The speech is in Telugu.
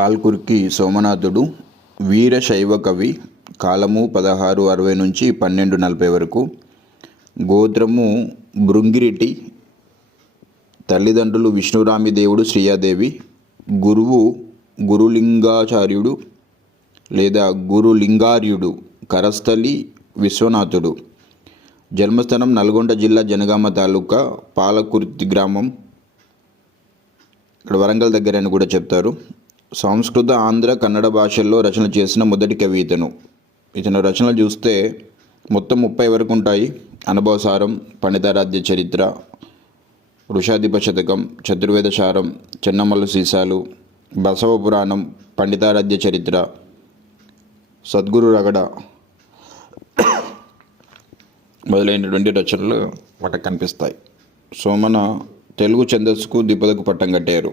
పాల్కురికి సోమనాథుడు వీరశైవ కవి. కాలము 1660 నుంచి 1240 వరకు. గోత్రము భృంగిరెడ్డి. తల్లిదండ్రులు విష్ణురామిదేవుడు, శ్రీయాదేవి. గురువు గురులింగాచార్యుడు లేదా గురులింగార్యుడు. కరస్థలి విశ్వనాథుడు. జన్మస్థానం నల్గొండ జిల్లా జనగామ తాలూకా పాలకుర్తి గ్రామం, ఇక్కడ వరంగల్ దగ్గర అని కూడా చెప్తారు. సంస్కృత, ఆంధ్ర, కన్నడ భాషల్లో రచన చేసిన మొదటి కవి ఇతను రచనలు చూస్తే మొత్తం 30 వరకు ఉంటాయి. అనుభవసారం, పండితారాధ్య చరిత్ర, వృషాధిప శతకం, చతుర్వేదసారం, చెన్నమల్లు సీసాలు, బసవ పురాణం, పండితారాధ్య చరిత్ర, సద్గురు రగడ మొదలైనటువంటి రచనలు వాటికి కనిపిస్తాయి. సోమన తెలుగు ఛందస్సుకు ద్విపదకు పట్టం కట్టారు.